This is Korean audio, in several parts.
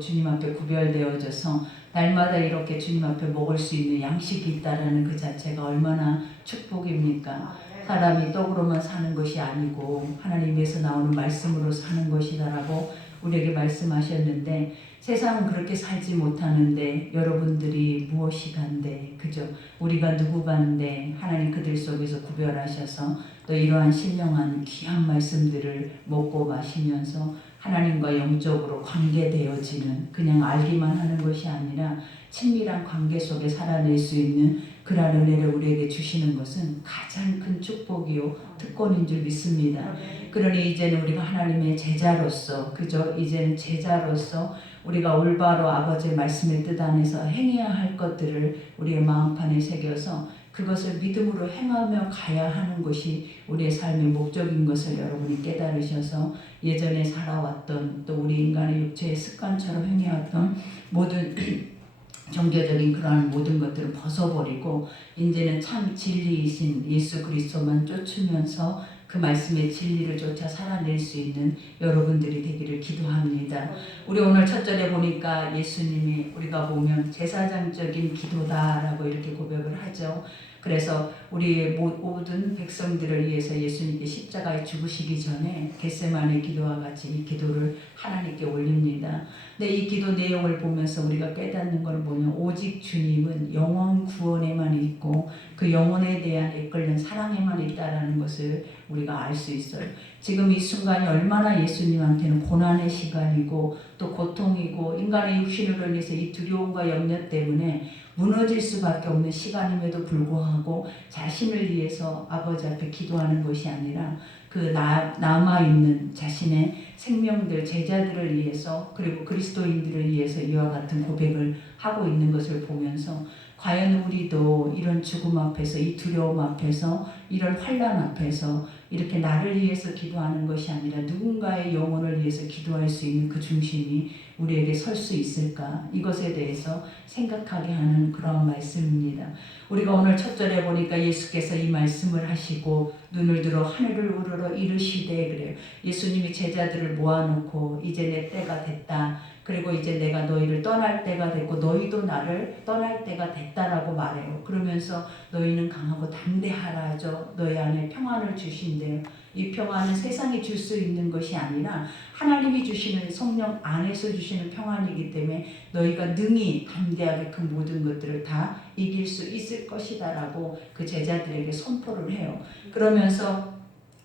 주님 앞에 구별되어져서 날마다 이렇게 주님 앞에 먹을 수 있는 양식이 있다라는 그 자체가 얼마나 축복입니까? 사람이 떡으로만 사는 것이 아니고 하나님에서 나오는 말씀으로 사는 것이다라고 우리에게 말씀하셨는데, 세상은 그렇게 살지 못하는데 여러분들이 무엇이간데, 그죠? 우리가 누구간데 하나님 그들 속에서 구별하셔서 또 이러한 신령한 귀한 말씀들을 먹고 마시면서 하나님과 영적으로 관계되어지는, 그냥 알기만 하는 것이 아니라 친밀한 관계 속에 살아낼 수 있는 그러한 은혜를 우리에게 주시는 것은 가장 큰 축복이요 특권인 줄 믿습니다. 그러니 이제는 우리가 하나님의 제자로서, 그죠? 이제는 제자로서 우리가 올바로 아버지의 말씀의 뜻 안에서 행해야 할 것들을 우리의 마음판에 새겨서 그것을 믿음으로 행하며 가야 하는 것이 우리의 삶의 목적인 것을 여러분이 깨달으셔서 예전에 살아왔던, 또 우리 인간의 육체의 습관처럼 행해왔던 모든 종교적인 그러한 모든 것들을 벗어버리고 이제는 참 진리이신 예수 그리스도만 쫓으면서 그 말씀의 진리를 쫓아 살아낼 수 있는 여러분들이 되기를 기도합니다. 우리 오늘 첫 절에 보니까 예수님이 우리가 보면 제사장적인 기도다라고 이렇게 고백을 하죠. 그래서 우리 모든 백성들을 위해서 예수님께 십자가에 죽으시기 전에 겟세마네 기도와 같이 이 기도를 하나님께 올립니다. 근데 이 기도 내용을 보면서 우리가 깨닫는 걸 보면 오직 주님은 영원 구원에만 있고 그 영혼에 대한 이끌는 사랑에만 있다라는 것을 우리가 알 수 있어요. 지금 이 순간이 얼마나 예수님한테는 고난의 시간이고 또 고통이고 인간의 육신으로 인해서 이 두려움과 염려 때문에 무너질 수밖에 없는 시간임에도 불구하고 자신을 위해서 아버지 앞에 기도하는 것이 아니라 그 남아있는 자신의 생명들, 제자들을 위해서, 그리고 그리스도인들을 위해서 이와 같은 고백을 하고 있는 것을 보면서 과연 우리도 이런 죽음 앞에서, 이 두려움 앞에서, 이런 환난 앞에서 이렇게 나를 위해서 기도하는 것이 아니라 누군가의 영혼을 위해서 기도할 수 있는 그 중심이 우리에게 설 수 있을까? 이것에 대해서 생각하게 하는 그런 말씀입니다. 우리가 오늘 첫 절에 보니까 예수께서 이 말씀을 하시고 눈을 들어 하늘을 우러러 이르시되, 그래요. 예수님이 제자들을 모아놓고 이제 내 때가 됐다. 그리고 이제 내가 너희를 떠날 때가 됐고 너희도 나를 떠날 때가 됐다라고 말해요. 그러면서 너희는 강하고 담대하라죠. 너희 안에 평안을 주신대요. 이 평안은 세상이 줄 수 있는 것이 아니라 하나님이 주시는 성령 안에서 주시는 평안이기 때문에 너희가 능히 담대하게 그 모든 것들을 다 이길 수 있을 것이다라고 그 제자들에게 선포를 해요. 그러면서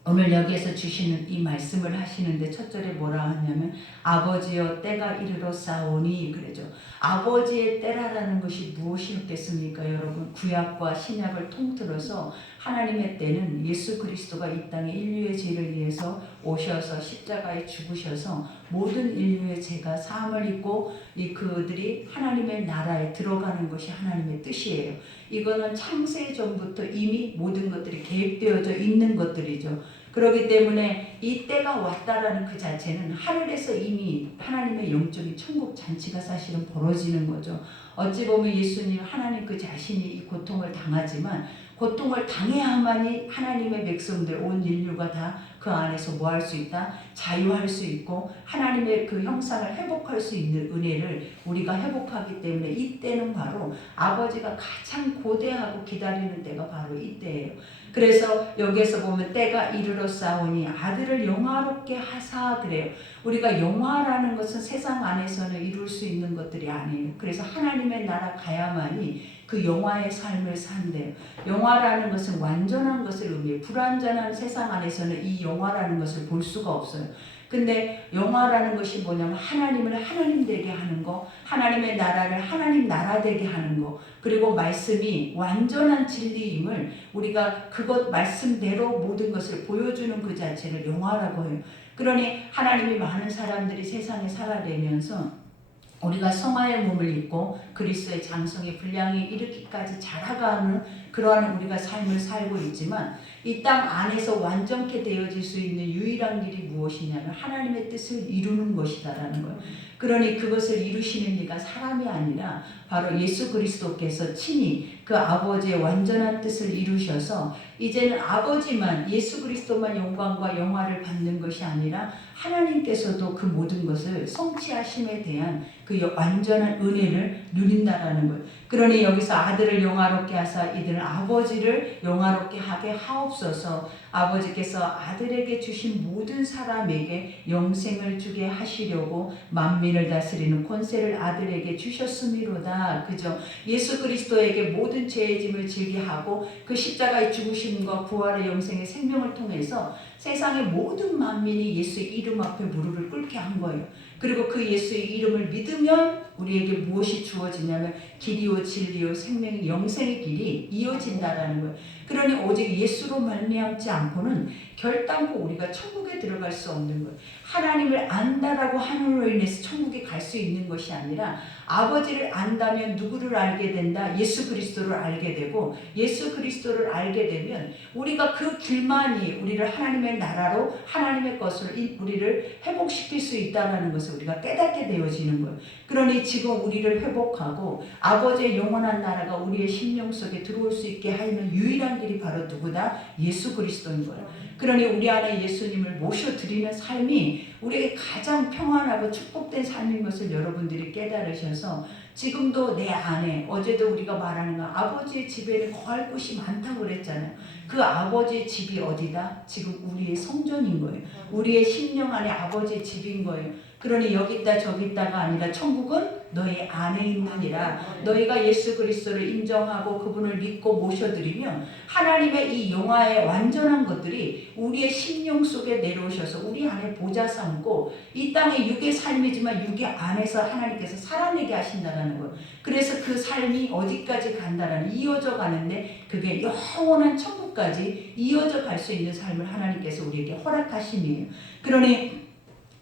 오늘 여기에서 주시는 이 말씀을 하시는데 첫 절에 뭐라 하냐면 아버지여 때가 이르러 싸우니, 그러죠. 아버지의 때라는 것이 무엇이었겠습니까 여러분? 구약과 신약을 통틀어서 하나님의 때는 예수 그리스도가 이 땅에 인류의 죄를 위해서 오셔서 십자가에 죽으셔서 모든 인류의 죄가 사함을 입고 이 그들이 하나님의 나라에 들어가는 것이 하나님의 뜻이에요. 이거는 창세 전부터 이미 모든 것들이 계획되어져 있는 것들이죠. 그렇기 때문에 이 때가 왔다라는 그 자체는 하늘에서 이미 하나님의 영적인 천국 잔치가 사실은 벌어지는 거죠. 어찌 보면 예수님 하나님 그 자신이 이 고통을 당하지만 고통을 당해야만이 하나님의 백성들 온 인류가 다 그 안에서 뭐 할 수 있다? 자유할 수 있고 하나님의 그 형상을 회복할 수 있는 은혜를 우리가 회복하기 때문에 이때는 바로 아버지가 가장 고대하고 기다리는 때가 바로 이때예요. 그래서 여기에서 보면 때가 이르러 싸우니 아들을 영화롭게 하사, 그래요. 우리가 영화라는 것은 세상 안에서는 이룰 수 있는 것들이 아니에요. 그래서 하나님의 나라 가야만이 그 영화의 삶을 산대요. 영화라는 것은 완전한 것을 의미해요. 불완전한 세상 안에서는 이 영화라는 것을 볼 수가 없어요. 근데 영화라는 것이 뭐냐면 하나님을 하나님 되게 하는 거, 하나님의 나라를 하나님 나라 되게 하는 거, 그리고 말씀이 완전한 진리임을 우리가 그것 말씀대로 모든 것을 보여주는 그 자체를 영화라고 해요. 그러니 하나님이 많은 사람들이 세상에 살아내면서 우리가 성화의 몸을 입고 그리스도의 장성의 분량이 이르기까지 자라가는 그러한 우리가 삶을 살고 있지만 이 땅 안에서 완전케 되어질 수 있는 유일한 길이 무엇이냐면 하나님의 뜻을 이루는 것이다라는 거예요. 그러니 그것을 이루시는 이가 사람이 아니라 바로 예수 그리스도께서 친히 그 아버지의 완전한 뜻을 이루셔서 이제는 아버지만, 예수 그리스도만 영광과 영화를 받는 것이 아니라 하나님께서도 그 모든 것을 성취하심에 대한 그 완전한 은혜를 누린다라는 거예요. 그러니 여기서 아들을 영화롭게 하사 이들은 아버지를 영화롭게 하게 하옵소서. 아버지께서 아들에게 주신 모든 사람에게 영생을 주게 하시려고 만민을 다스리는 권세를 아들에게 주셨음이로다. 그죠? 예수 그리스도에게 모든 죄의 짐을 지게 하고 그 십자가의 죽으심과 부활의 영생의 생명을 통해서 세상의 모든 만민이 예수의 이름 앞에 무릎을 꿇게 한 거예요. 그리고 그 예수의 이름을 믿으면 우리에게 무엇이 주어지냐면 길이요 진리요 생명의 영생의 길이 이어진다라는 거예요. 그러니 오직 예수로 말미암지 않고는 결단코 우리가 천국에 들어갈 수 없는 거예요. 하나님을 안다라고 함으로 인해서 천국에 갈 수 있는 것이 아니라 아버지를 안다면 누구를 알게 된다? 예수 그리스도를 알게 되고 예수 그리스도를 알게 되면 우리가 그 길만이 우리를 하나님의 나라로 하나님의 것을 우리를 회복시킬 수 있다는 것을 우리가 깨닫게 되어지는 거예요. 그러니 지금 우리를 회복하고 아버지의 영원한 나라가 우리의 심령 속에 들어올 수 있게 하는 유일한 길이 바로 누구다? 예수 그리스도인 거예요. 그러니 우리 안에 예수님을 모셔드리는 삶이 우리에게 가장 평안하고 축복된 삶인 것을 여러분들이 깨달으셔서 지금도 내 안에 어제도 우리가 말하는 거 아버지의 집에는 거할 곳이 많다고 그랬잖아요. 그 아버지의 집이 어디다? 지금 우리의 성전인 거예요. 우리의 심령 안에 아버지의 집인 거예요. 그러니 여기 있다 저기 있다가 아니라 천국은 너희 안에 있느니라. 너희가 예수 그리스도를 인정하고 그분을 믿고 모셔드리면 하나님의 이 영화의 완전한 것들이 우리의 심령 속에 내려오셔서 우리 안에 보좌 삼고 이 땅의 육의 삶이지만 육의 안에서 하나님께서 살아내게 하신다는 거예요. 그래서 그 삶이 어디까지 간다라는 이어져 가는데 그게 영원한 천국까지 이어져 갈 수 있는 삶을 하나님께서 우리에게 허락하심이에요. 그러니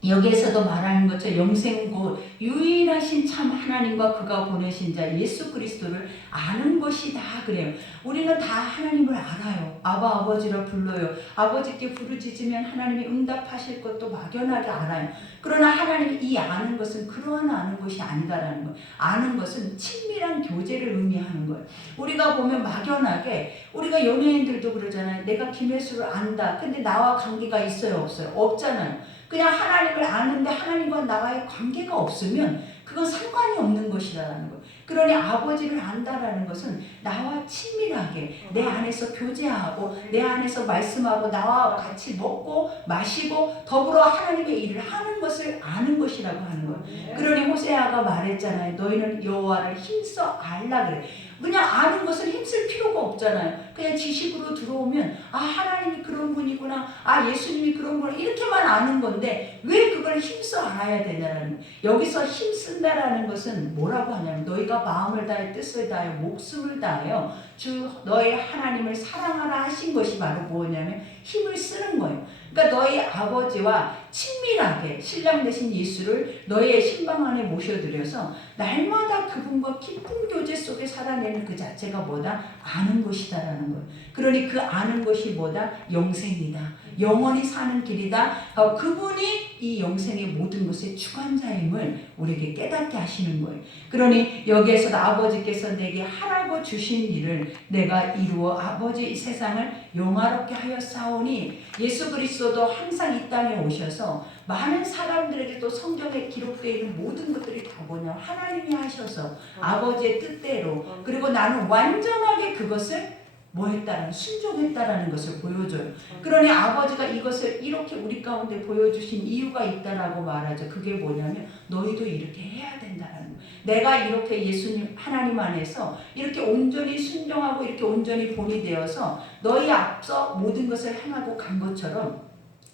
여기에서도 말하는 것처럼 영생고 유일하신 참 하나님과 그가 보내신 자 예수 그리스도를 아는 것이다 그래요. 우리는 다 하나님을 알아요. 아바 아버지라 불러요. 아버지께 부르짖으면 하나님이 응답하실 것도 막연하게 알아요. 그러나 하나님이 이 아는 것은 그러한 아는 것이 아니다라는 거예요. 아는 것은 친밀한 교제를 의미하는 거예요. 우리가 보면 막연하게 우리가 연예인들도 그러잖아요. 내가 김혜수를 안다. 근데 나와 관계가 있어요 없어요? 없잖아요. 그냥 하나님을 아는데 하나님과 나와의 관계가 없으면 그건 상관이 없는 것이라는 거예요. 그러니 아버지를 안다라는 것은 나와 친밀하게 내 안에서 교제하고 내 안에서 말씀하고 나와 같이 먹고 마시고 더불어 하나님의 일을 하는 것을 아는 것이라고 하는 거예요. 그러니 호세아가 말했잖아요. 너희는 여호와를 힘써 알라 그래. 그냥 아는 것을 힘쓸 필요가 없잖아요. 그냥 지식으로 들어오면 아 하나님이 그런 분이구나, 아 예수님이 그런 분이구나 이렇게만 아는 건데 왜 그걸 힘써 알아야 되냐라는 거예요. 여기서 힘쓴다라는 것은 뭐라고 하냐면 너희가 마음을 다해 뜻을 다해 목숨을 다하여 주 너희 하나님을 사랑하라 하신 것이 바로 뭐냐면 힘을 쓰는 거예요. 그러니까 너희 아버지와 친밀하게 신랑 되신 예수를 너희의 신방 안에 모셔드려서 날마다 그분과 깊은 교제 속에 살아내는 그 자체가 뭐다? 아는 것이다라는 거예요. 그러니 그 아는 것이 뭐다? 영생이다. 영원히 사는 길이다. 그분이 이 영생의 모든 것의 주관자임을 우리에게 깨닫게 하시는 거예요. 그러니 여기에서도 아버지께서 내게 하라고 주신 일을 내가 이루어 아버지 이 세상을 영화롭게 하였사오니 예수 그리스도도 항상 이 땅에 오셔서 많은 사람들에게 또 성경에 기록되어 있는 모든 것들이 다 뭐냐 하나님이 하셔서 아버지의 뜻대로 그리고 나는 완전하게 그것을 뭐 했다라는 순종했다라는 것을 보여줘요. 그러니 아버지가 이것을 이렇게 우리 가운데 보여주신 이유가 있다라고 말하죠. 그게 뭐냐면 너희도 이렇게 해야 된다라는 거예요. 내가 이렇게 예수님 하나님 안에서 이렇게 온전히 순종하고 이렇게 온전히 본이 되어서 너희 앞서 모든 것을 행하고 간 것처럼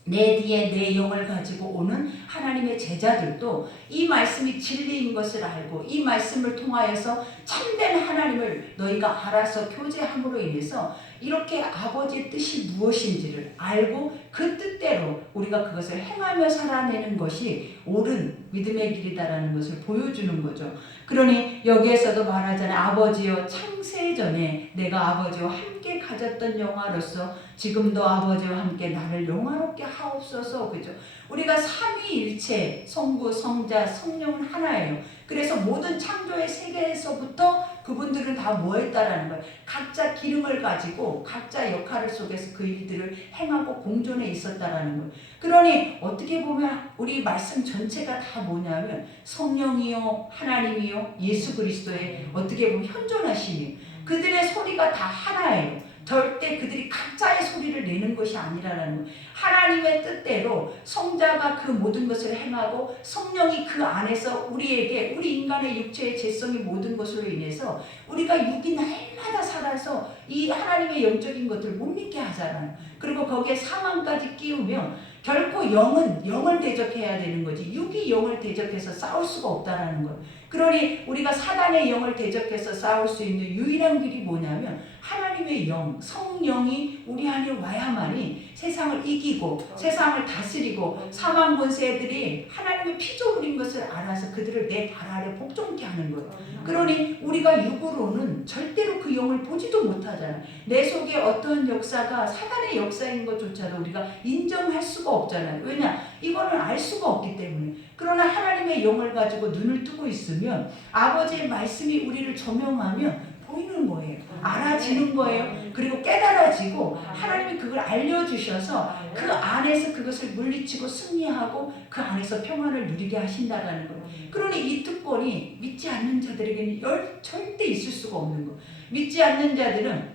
내 뒤에 내 영을 가지고 오는 하나님의 제자들도 이 말씀이 진리인 것을 알고 이 말씀을 통하여서 참된 하나님을 너희가 알아서 교제함으로 인해서 이렇게 아버지의 뜻이 무엇인지를 알고 그 뜻대로 우리가 그것을 행하며 살아내는 것이 옳은 믿음의 길이다라는 것을 보여주는 거죠. 그러니 여기에서도 말하잖아요. 아버지여 창세전에 내가 아버지와 함께 가졌던 영화로서 지금도 아버지와 함께 나를 영화롭게 하옵소서. 그죠? 우리가 삼위일체 성부 성자 성령은 하나예요. 그래서 모든 창조의 세계에서부터 그분들은 다 뭐 했다라는 거예요. 각자 기능을 가지고 각자 역할 속에서 그 일들을 행하고 공존해 있었다라는 거예요. 그러니 어떻게 보면 우리 말씀 전체가 다 뭐냐면 성령이요 하나님이요 예수 그리스도의 어떻게 보면 현존하심이에요. 그들의 소리가 다 하나예요. 절대 그들이 각자의 소리를 내는 것이 아니라는 거예요. 하나님의 뜻대로 성자가 그 모든 것을 행하고 성령이 그 안에서 우리에게 우리 인간의 육체의 죄성의 모든 것으로 인해서 우리가 육이 날마다 살아서 이 하나님의 영적인 것들을 못 믿게 하잖아요. 그리고 거기에 사망까지 끼우면 결코 영은 영을 대적해야 되는 거지 육이 영을 대적해서 싸울 수가 없다라는 거예요. 그러니 우리가 사단의 영을 대적해서 싸울 수 있는 유일한 길이 뭐냐면 하나님의 영, 성령이 우리 안에 와야만이 세상을 이기고 세상을 다스리고 사망 권세들이 하나님의 피조물인 것을 알아서 그들을 내 발 아래 복종케 하는 거예요. 그러니 우리가 육으로는 절대로 그 영을 보지도 못하잖아요. 내 속에 어떤 역사가 사단의 역사인 것조차도 우리가 인정할 수가 없잖아요. 왜냐? 이거는 알 수가 없기 때문에. 그러나 하나님의 영을 가지고 눈을 뜨고 있으면 아버지의 말씀이 우리를 조명하면 보이는 거예요. 알아지는 거예요. 그리고 깨달아지고 하나님이 그걸 알려주셔서 그 안에서 그것을 물리치고 승리하고 그 안에서 평안을 누리게 하신다는 거예요. 그러니 이 특권이 믿지 않는 자들에게는 절대 있을 수가 없는 거예요. 믿지 않는 자들은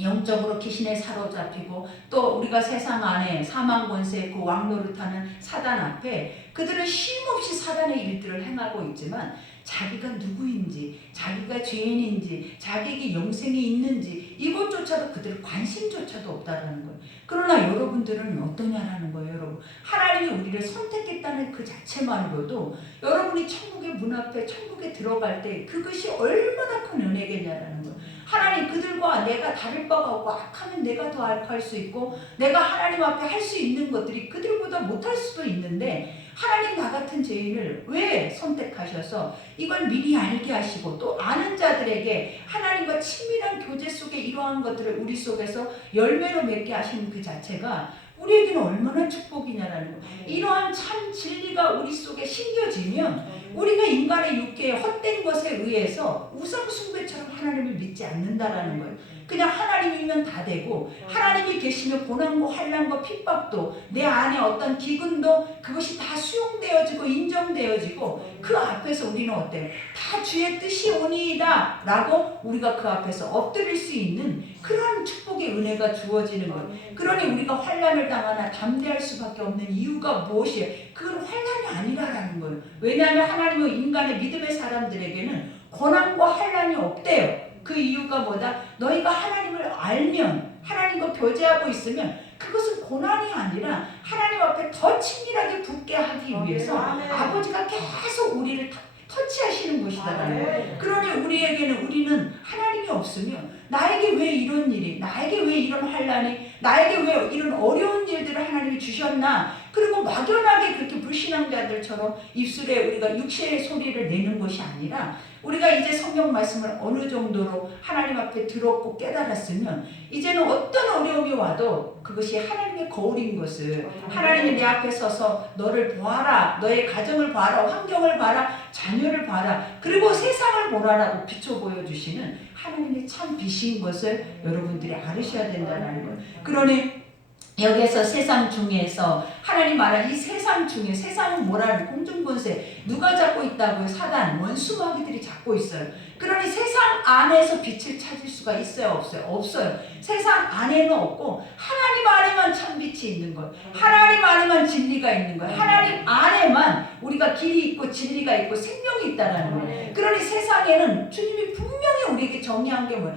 영적으로 귀신에 사로잡히고 또 우리가 세상 안에 사망 권세 그 왕노릇하는 사단 앞에 그들은 쉼없이 사단의 일들을 행하고 있지만 자기가 누구인지 자기가 죄인인지 자기에게 영생이 있는지 이것조차도 그들 관심조차도 없다라는 거예요. 그러나 여러분들은 어떠냐라는 거예요. 여러분 하나님이 우리를 선택했다는 그 자체만으로도 여러분이 천국의 문 앞에 천국에 들어갈 때 그것이 얼마나 큰 은혜겠냐라는 거예요. 하나님 그들과 내가 다를 바가 없고 악하면 내가 더 악할 수 있고 내가 하나님 앞에 할 수 있는 것들이 그들보다 못할 수도 있는데 하나님 나 같은 죄인을 왜 선택하셔서 이걸 미리 알게 하시고 또 아는 자들에게 하나님과 친밀한 교제 속에 이러한 것들을 우리 속에서 열매로 맺게 하시는 그 자체가 우리에게는 얼마나 축복이냐라는 거예요. 이러한 참 진리가 우리 속에 심겨지면 우리가 인간의 육계의 헛된 것에 의해서 우상 숭배처럼 하나님을 믿지 않는다라는 거예요. 그냥 하나님이면 다 되고 하나님이 계시면 고난과 환난과 핍박도 내 안에 어떤 기근도 그것이 다 수용되어지고 인정되어지고 그 앞에서 우리는 어때요? 다 주의 뜻이 오니이다 라고 우리가 그 앞에서 엎드릴 수 있는 그런 축복의 은혜가 주어지는 거예요. 그러니 우리가 환난을 당하나 담대할 수밖에 없는 이유가 무엇이에요? 그건 환난이 아니라는 거예요. 왜냐하면 하나님은 인간의 믿음의 사람들에게는 고난과 환난이 없대요. 그 이유가 뭐다? 너희가 하나님을 알면 하나님과 교제하고 있으면 그것은 고난이 아니라 하나님 앞에 더 친밀하게 붙게 하기 위해서 아버지가 계속 우리를 터치하시는 것이다라는 거예요. 그러니 우리는 하나님이 없으면 나에게 왜 이런 일이, 나에게 왜 이런 환난이, 나에게 왜 이런 어려운 일들을 하나님이 주셨나? 그리고 막연하게 그렇게 불신앙자들처럼 입술에 우리가 육체의 소리를 내는 것이 아니라 우리가 이제 성경 말씀을 어느 정도로 하나님 앞에 들었고 깨달았으면 이제는 어떤 어려움이 와도 그것이 하나님의 거울인 것을 하나님이 내 앞에 서서 너를 보아라, 너의 가정을 봐라, 환경을 봐라, 자녀를 봐라, 그리고 세상을 보라라고 비춰 보여주시는 하나님의 참 빛인 것을 여러분들이 알으셔야 된다는 거예요. 그러니 여기에서 세상 중에서 하나님 말한 이 세상 중에 세상은 뭐라는 공중권세 누가 잡고 있다고요? 사단, 원수 마귀들이 잡고 있어요. 그러니 세상 안에서 빛을 찾을 수가 있어요? 없어요? 없어요. 세상 안에는 없고 하나님 안에만 참 빛이 있는 거예요. 하나님 안에만 진리가 있는 거예요. 하나님 안에만 우리가 길이 있고 진리가 있고 생명이 있다는 거예요. 그러니 세상에는 주님이 분명히 우리에게 정의한 게 뭐예요?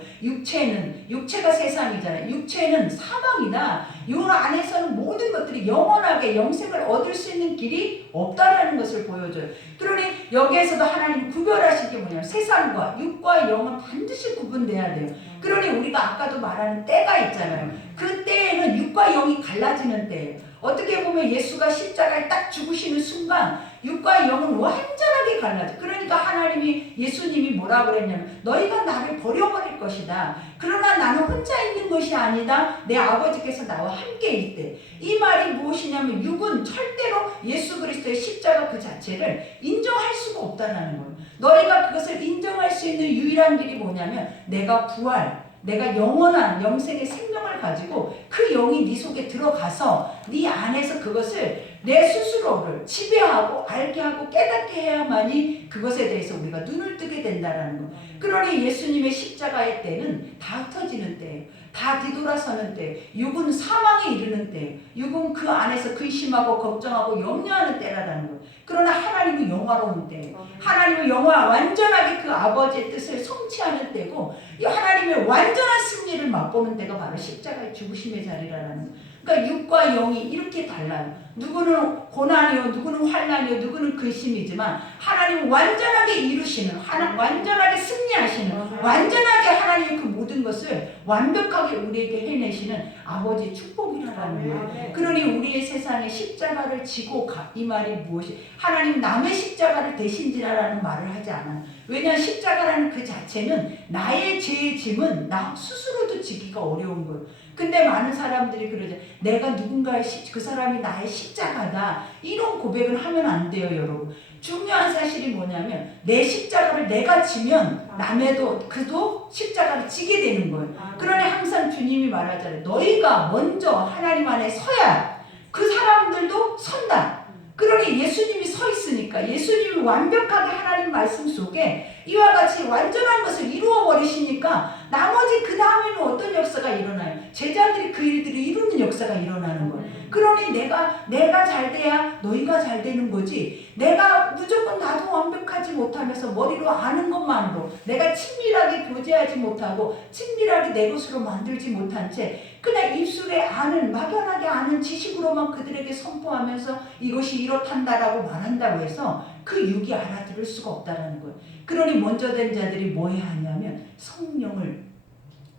육체가 세상이잖아요. 육체는 사망이다. 이 안에서는 모든 것들이 영원하게 영생을 얻을 수 있는 길이 없다라는 것을 보여줘요. 그러니 여기에서도 하나님이 구별하신 게 뭐냐면 세상과 육과 영은 반드시 구분돼야 돼요. 그러니 우리가 아까도 말하는 때가 있잖아요. 그 때에는 육과 영이 갈라지는 때예요. 어떻게 보면 예수가 십자가에 딱 죽으시는 순간 육과 영은 완전하게 갈라져. 그러니까 하나님 하나님이 예수님이 뭐라 그랬냐면 너희가 나를 버려버릴 것이다. 그러나 나는 혼자 있는 것이 아니다. 내 아버지께서 나와 함께 있대. 이 말이 무엇이냐면 육은 절대로 예수 그리스도의 십자가 그 자체를 인정할 수가 없다는 거예요. 너희가 그것을 인정할 수 있는 유일한 길이 뭐냐면 내가 부활, 내가 영원한 영생의 생명을 가지고 그 영이 네 속에 들어가서 네 안에서 그것을 내 스스로를 지배하고 알게 하고 깨닫게 해야만이 그것에 대해서 우리가 눈을 뜨게 된다는 거. 그러니 예수님의 십자가의 때는 다 흩어지는 때예요. 다 뒤돌아서는 때, 육은 사망에 이르는 때, 육은 그 안에서 근심하고 걱정하고 염려하는 때라는 거예요. 그러나 하나님은 영화로운 때, 하나님은 완전하게 그 아버지의 뜻을 성취하는 때고, 이 하나님의 완전한 승리를 맛보는 때가 바로 십자가의 죽으심의 자리라는 거예요. 그러니까 육과 영이 이렇게 달라요. 누구는 고난이요, 누구는 환난이요, 누구는 근심이지만 하나님은 완전하게 이루시는, 완전하게 승리하시는, 완전하게 하나님의 그 모든 것을 완벽하게 우리에게 해내시는 아버지의 축복이라는 거예요. 그러니 우리의 세상에 십자가를 지고 이 말이 무엇이? 하나님 남의 십자가를 대신지라라는 말을 하지 않아요. 왜냐하면 십자가라는 그 자체는 나의 죄의 짐은 나 스스로도 지기가 어려운 거예요. 근데 많은 사람들이 그러죠. 내가 누군가의 그 사람이 나의 십자가다. 이런 고백을 하면 안 돼요, 여러분. 중요한 사실이 뭐냐면 내 십자가를 내가 지면 남에도 그도 십자가를 지게 되는 거예요. 그러니 항상 주님이 말하잖아요. 너희가 먼저 하나님 안에 서야 그 사람들도 선다. 그러니 예수님이 서 있으니까 예수님이 완벽하게 하나님 말씀 속에 이와 같이 완전한 것을 이루어 버리시니까 나머지 그 다음에는 어떤 역사가 일어나요? 제자들이 그 일들을 이루는 역사가 일어나는 거예요. 그러니 내가 잘 돼야 너희가 잘 되는 거지. 내가 무조건 나도 완벽하지 못하면서 머리로 아는 것만으로 내가 친밀하게 교제하지 못하고 친밀하게 내 것으로 만들지 못한 채 그냥 입술에 아는 막연하게 아는 지식으로만 그들에게 선포하면서 이것이 이렇단다라고 말한다고 해서 그 육이 알아들을 수가 없다라는 거예요. 그러니 먼저 된 자들이 뭐 해야 하냐면 성령을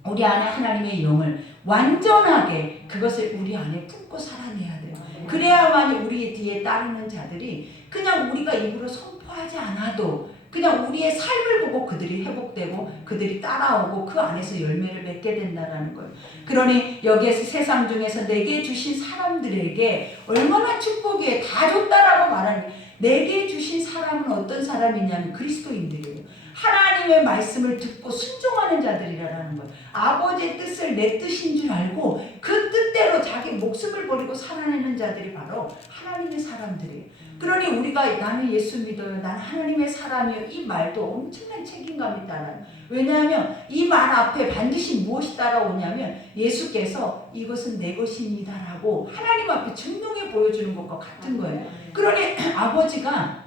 우리 안에 하나님의 영을 완전하게 그것을 우리 안에 품고 살아내야 돼요. 그래야만이 우리 뒤에 따르는 자들이 그냥 우리가 입으로 선포하지 않아도 그냥 우리의 삶을 보고 그들이 회복되고 그들이 따라오고 그 안에서 열매를 맺게 된다는 거예요. 그러니 여기에서 세상 중에서 내게 주신 사람들에게 얼마나 축복이에요. 다 줬다라고 말하는 내게 주신 사람은 어떤 사람이냐면 그리스도인들이에요. 하나님의 말씀을 듣고 순종하는 자들이라는 거예요. 아버지의 뜻을 내 뜻인 줄 알고 그 뜻대로 자기 목숨을 버리고 살아내는 자들이 바로 하나님의 사람들이에요. 그러니 우리가 나는 예수 믿어요. 나는 하나님의 사람이요. 이 말도 엄청난 책임감이 따라요. 왜냐하면 이 말 앞에 반드시 무엇이 따라오냐면 예수께서 이것은 내 것입니다라고 하나님 앞에 증명해 보여주는 것과 같은 거예요. 그러니 아버지가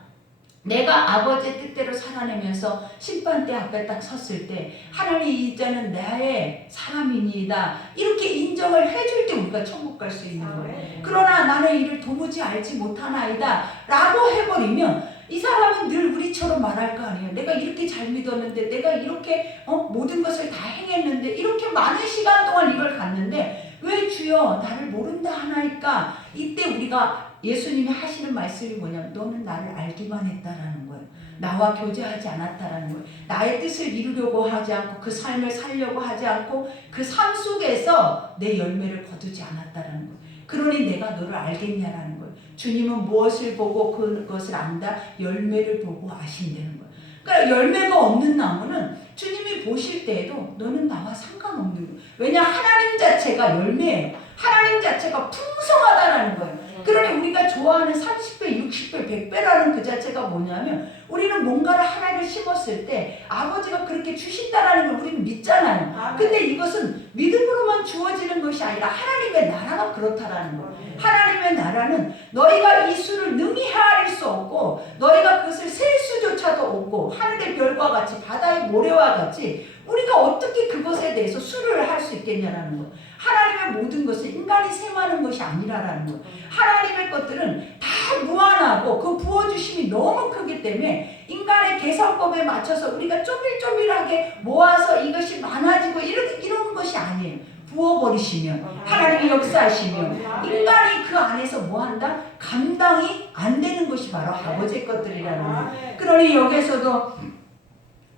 내가 아버지의 뜻대로 살아내면서 심판대 앞에 딱 섰을 때 하나님 이 자는 나의 사람이니이다 이렇게 인정을 해줄 때 우리가 천국 갈 수 있는 거예요. 그러나 나는 이를 도무지 알지 못하나이다 라고 해버리면 이 사람은 늘 우리처럼 말할 거 아니에요. 내가 이렇게 잘 믿었는데 내가 이렇게 모든 것을 다 행했는데 이렇게 많은 시간 동안 이걸 갔는데 왜 주여 나를 모른다 하나이까. 이때 우리가 예수님이 하시는 말씀이 뭐냐면 너는 나를 알기만 했다라는 거예요. 나와 교제하지 않았다라는 거예요. 나의 뜻을 이루려고 하지 않고 그 삶을 살려고 하지 않고 그 삶 속에서 내 열매를 거두지 않았다라는 거예요. 그러니 내가 너를 알겠냐라는 거예요. 주님은 무엇을 보고 그것을 안다? 열매를 보고 아신다는 거예요. 그러니까 열매가 없는 나무는 주님이 보실 때에도 너는 나와 상관없는 거예요. 왜냐 하나님 자체가 열매예요. 하나님 자체가 풍성하다라는 거예요. 그러니 우리가 좋아하는 30배, 60배, 100배라는 그 자체가 뭐냐면 우리는 뭔가를 하나를 심었을 때 아버지가 그렇게 주신다라는 걸 우리는 믿잖아요. 근데 이것은 믿음으로만 주어지는 것이 아니라 하나님의 나라가 그렇다라는 거예요. 하나님의 나라는 너희가 이 수를 능히 헤아릴 수 없고 너희가 그것을 셀 수조차도 없고 하늘의 별과 같이 바다의 모래와 같이 우리가 어떻게 그것에 대해서 수를 할 수 있겠냐라는 거예요. 하나님의 모든 것은 인간이 셈하는 것이 아니라라는 거예요. 하나님의 것들은 다 무한하고 그 부어주심이 너무 크기 때문에 인간의 계산법에 맞춰서 우리가 쪼밀쪼밀하게 모아서 이것이 많아지고 이런 것이 아니에요. 부어버리시면 하나님이 역사하시면 인간이 그 안에서 뭐한다? 감당이 안 되는 것이 바로 아버지의 것들이라는 거예요. 그러니 여기서도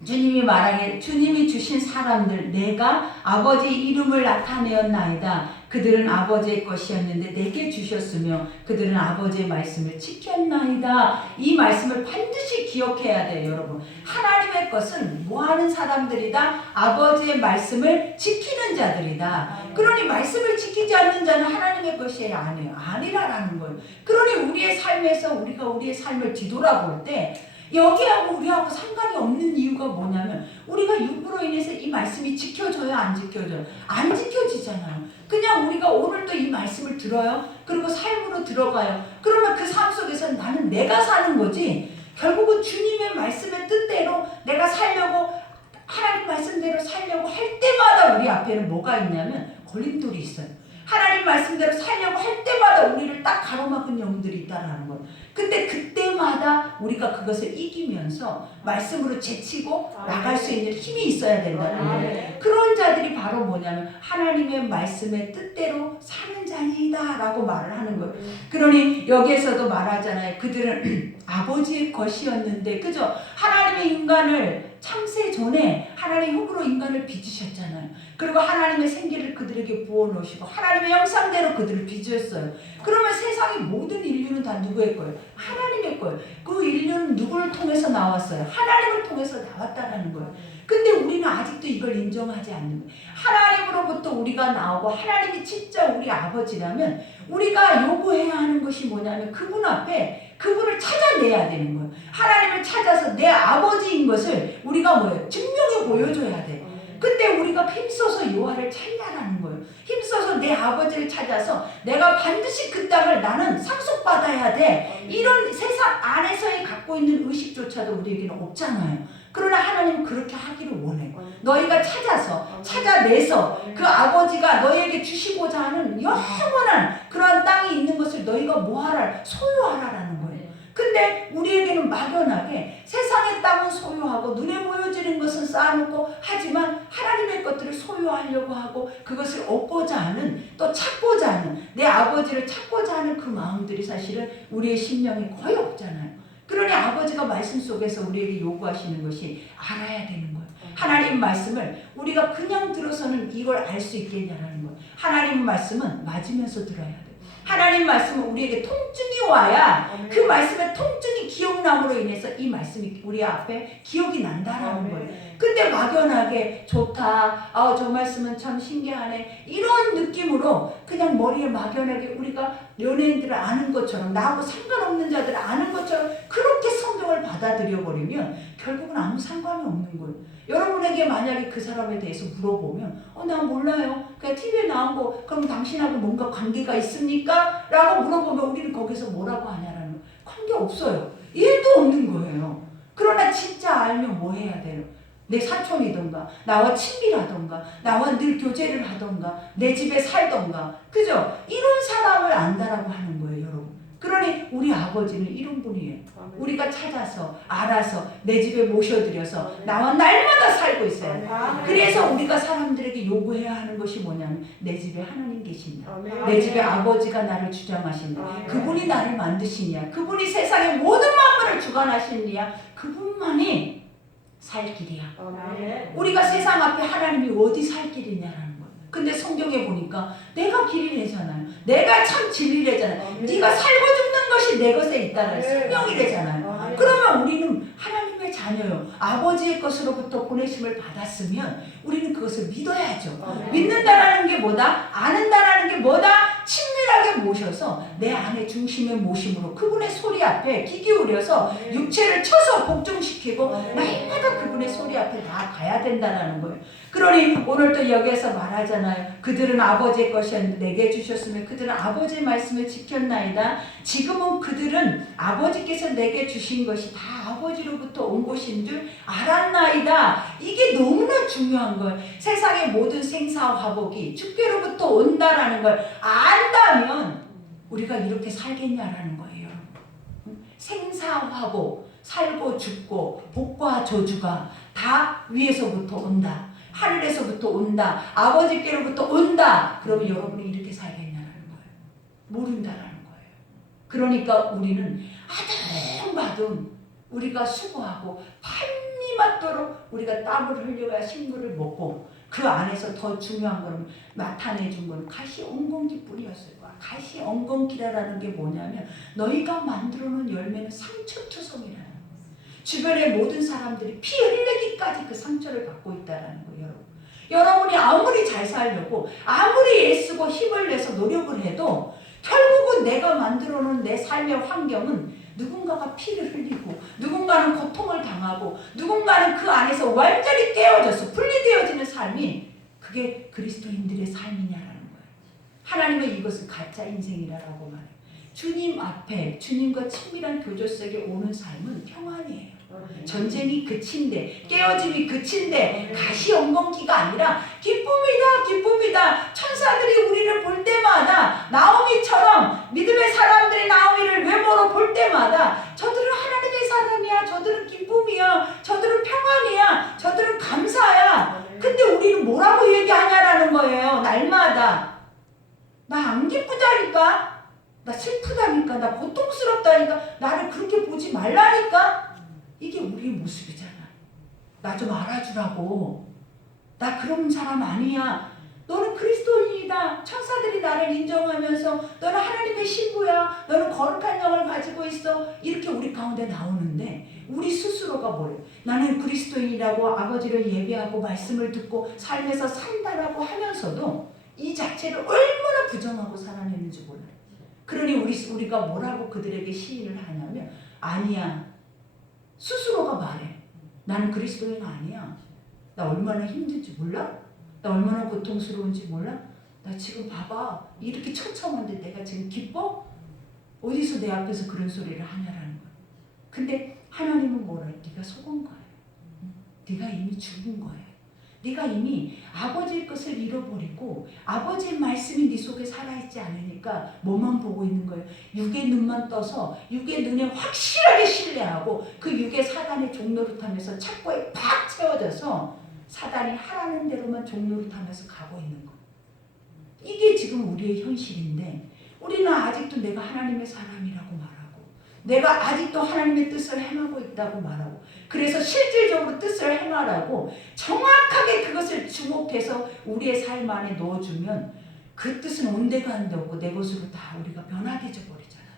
주님이 말하기에 주님이 주신 사람들 내가 아버지 이름을 나타내었나이다. 그들은 아버지의 것이었는데 내게 주셨으며 그들은 아버지의 말씀을 지켰나이다. 이 말씀을 반드시 기억해야 돼요, 여러분. 하나님의 것은 뭐하는 사람들이다? 아버지의 말씀을 지키는 자들이다. 그러니 말씀을 지키지 않는 자는 하나님의 것이 아니라라는 거예요. 그러니 우리의 삶에서 우리가 우리의 삶을 뒤돌아볼 때 여기하고 우리하고 상관이 없는 이유가 뭐냐면 우리가 육으로 인해서 이 말씀이 지켜져요, 안 지켜져요? 안 지켜지잖아요. 그냥 우리가 오늘도 이 말씀을 들어요. 그리고 삶으로 들어가요. 그러면 그 삶 속에서 나는 내가 사는 거지 결국은 주님의 말씀의 뜻대로 내가 살려고 하나님 말씀대로 살려고 할 때마다 우리 앞에는 뭐가 있냐면 걸림돌이 있어요. 하나님 말씀대로 살려고 할 때마다 우리를 딱 가로막은 영들이 있다는 거예요. 근데 그때마다 우리가 그것을 이기면서 말씀으로 제치고 나갈 수 있는 힘이 있어야 된다는 거예요. 그런 자들이 바로 뭐냐면 하나님의 말씀의 뜻대로 사는 자이다 라고 말을 하는 거예요. 그러니 여기에서도 말하잖아요. 그들은 아버지의 것이었는데, 그죠? 하나님의 인간을 창세 전에 하나님 흙으로 인간을 빚으셨잖아요. 그리고 하나님의 생기를 그들에게 부어놓으시고 하나님의 형상대로 그들을 빚으셨어요. 그러면 세상의 모든 인류는 다 누구의 거예요? 하나님의 거예요. 그 인류는 누구를 통해서 나왔어요? 하나님을 통해서 나왔다라는 거예요. 근데 우리는 아직도 이걸 인정하지 않는 거예요. 하나님으로부터 우리가 나오고 하나님이 진짜 우리 아버지라면 우리가 요구해야 하는 것이 뭐냐면 그분 앞에 그분을 찾아내야 되는 거예요. 하나님을 찾아서 내 아버지인 것을 우리가 뭐예요? 증명해 보여줘야 돼. 근데 우리가 힘써서 요하를 찾냐라는 거예요. 힘써서 내 아버지를 찾아서 내가 반드시 그 땅을 나는 상속받아야 돼. 이런 세상 안에서의 갖고 있는 의식조차도 우리에게는 없잖아요. 그러나 하나님은 그렇게 하기를 원해. 너희가 찾아서 찾아내서 그 아버지가 너희에게 주시고자 하는 영원한 그러한 땅이 있는 것을 너희가 뭐하라? 소유하라라는 거예요. 근데 우리에게는 막연하게 세상의 땅은 소유하고 눈에 보여지는 것은 쌓아놓고 하지만 하나님의 것들을 소유하려고 하고 그것을 얻고자 하는 또 찾고자 하는 내 아버지를 찾고자 하는 그 마음들이 사실은 우리의 심령에 거의 없잖아요. 그러니 아버지가 말씀 속에서 우리에게 요구하시는 것이 알아야 되는 거예요. 하나님 말씀을 우리가 그냥 들어서는 이걸 알 수 있겠냐라는 거예요. 하나님 말씀은 맞으면서 들어야 돼요. 하나님 말씀은 우리에게 통증이 와야 그 말씀의 통증이 기억남으로 인해서 이 말씀이 우리 앞에 기억이 난다라는 거예요. 근데 막연하게 좋다, 저 말씀은 참 신기하네 이런 느낌으로 그냥 머리에 막연하게 우리가 연예인들을 아는 것처럼 나하고 상관없는 자들을 아는 것처럼 그렇게 성경을 받아들여버리면 결국은 아무 상관이 없는 거예요. 여러분에게 만약에 그 사람에 대해서 물어보면 나 몰라요. 그냥 TV에 나온 거 그럼 당신하고 뭔가 관계가 있습니까? 라고 물어보면 우리는 거기서 뭐라고 하냐라는 거. 관계 없어요. 일도 없는 거예요. 그러나 진짜 알면 뭐 해야 돼요? 내 사촌이던가 나와 친밀하던가 나와 늘 교제를 하던가 내 집에 살던가 그죠? 이런 사람을 안다라고 하는 거예요, 여러분. 그러니 우리 아버지는 이런 분이에요. 우리가 찾아서 알아서 내 집에 모셔드려서 나와 날마다 살고 있어요. 그래서 우리가 사람들에게 요구해야 하는 것이 뭐냐면 내 집에 하나님 계신다. 내 집에 아버지가 나를 주장하신다. 그분이 나를 만드시냐. 그분이 세상의 모든 만물을 주관하시느냐. 그분만이 살 길이야. 우리가 세상 앞에 하나님이 어디 살 길이냐라는 거예요. 근데 성경에 보니까 내가 길이래잖아요. 내가 참 진리래잖아요. 네가 살고 죽는 것이 내 것에 있다는 생명이래잖아요. 그러면 우리는 하나님의 자녀요. 아버지의 것으로부터 보내심을 받았으면 우리는 그것을 믿어야죠. 믿는다라는 게 뭐다? 아는다라는 게 뭐다? 친밀하게 모셔서 내 안에 중심의 모심으로 그분의 소리 앞에 귀 기울여서 육체를 쳐서 복종시키고 날마다 그분의 소리 앞에 나아가야 된다는 거예요. 그러니 오늘 또 여기에서 말하잖아요. 그들은 아버지의 것이었는데 내게 주셨으면 그들은 아버지의 말씀을 지켰나이다. 지금은 그들은 아버지께서 내게 주신 것이 다 아버지로부터 온 것인 줄 알았나이다. 이게 너무나 중요한 거예요. 세상의 모든 생사화복이 주께로부터 온다라는 걸 안다면 우리가 이렇게 살겠냐라는 거예요. 생사화복, 살고 죽고 복과 저주가 다 위에서부터 온다. 하늘에서부터 온다. 아버지께로부터 온다. 그러면 여러분이 이렇게 살겠냐라는 거예요. 모른다라는 거예요. 그러니까 우리는 아등바등 우리가 수고하고 밤이맞도록 진짜로 우리가 땀을 흘려야 식물을 먹고 그 안에서 더 중요한 거는 나타내준 건 가시 엉겅퀴뿐이었을 거야. 가시 엉겅퀴라는 게 뭐냐면 너희가 만들어놓은 열매는 상처투성이라는 거야. 주변의 모든 사람들이 피 흘리기까지 그 상처를 갖고 있다는 거예요. 여러분. 여러분이 아무리 잘 살려고 아무리 애쓰고 힘을 내서 노력을 해도 결국은 내가 만들어놓은 내 삶의 환경은 누군가가 피를 흘리고 누군가는 고통을 당하고 누군가는 그 안에서 완전히 깨어져서 분리되어지는 삶이 그게 그리스도인들의 삶이냐라는 거예요. 하나님은 이것을 가짜 인생이라고 말해요. 주님 앞에 주님과 친밀한 교제 속에 오는 삶은 평안이에요. 전쟁이 그친데 깨어짐이 그친데 가시 엉겅퀴가 아니라 기쁨이다 기쁨이다. 천사들이 우리를 볼 때마다 나오미처럼 믿음의 사람들이 나오미를 외모로 볼 때마다 저들은 하나님의 사람이야, 저들은 기쁨이야, 저들은 평안이야, 저들은 감사야. 근데 우리는 뭐라고 얘기하냐라는 거예요. 날마다 나 안 기쁘다니까, 나 슬프다니까, 나 고통스럽다니까, 나를 그렇게 보지 말라니까. 이게 우리의 모습이잖아. 나 좀 알아주라고. 나 그런 사람 아니야. 너는 그리스도인이다. 천사들이 나를 인정하면서 너는 하나님의 신부야. 너는 거룩한 영을 가지고 있어. 이렇게 우리 가운데 나오는데 우리 스스로가 뭐래? 나는 그리스도인이라고 아버지를 예배하고 말씀을 듣고 삶에서 산다라고 하면서도 이 자체를 얼마나 부정하고 살아내는지 몰라요. 그러니 우리가 뭐라고 그들에게 시인을 하냐면 아니야. 스스로가 말해. 나는 그리스도인 아니야. 나 얼마나 힘든지 몰라? 나 얼마나 고통스러운지 몰라? 나 지금 봐봐. 이렇게 처참한데 내가 지금 기뻐? 어디서 내 앞에서 그런 소리를 하냐라는 거야. 근데 하나님은 뭐래? 네가 속은 거야. 네가 이미 죽은 거야. 네가 이미 아버지의 것을 잃어버리고 아버지의 말씀이 네 속에 살아있지 않으니까 뭐만 보고 있는 거예요. 육의 눈만 떠서 육의 눈에 확실하게 신뢰하고 그 육의 사단의 종노릇하면서 착고에 팍 채워져서 사단이 하라는 대로만 종노릇하면서 가고 있는 거예요. 이게 지금 우리의 현실인데 우리는 아직도 내가 하나님의 사람이라고 말하고 내가 아직도 하나님의 뜻을 행하고 있다고 말하고 그래서 실질적으로 뜻을 행하라고 정확하게 그것을 주목해서 우리의 삶 안에 넣어주면 그 뜻은 온데간데 없고 내 것으로 다 우리가 변화되져 버리잖아요.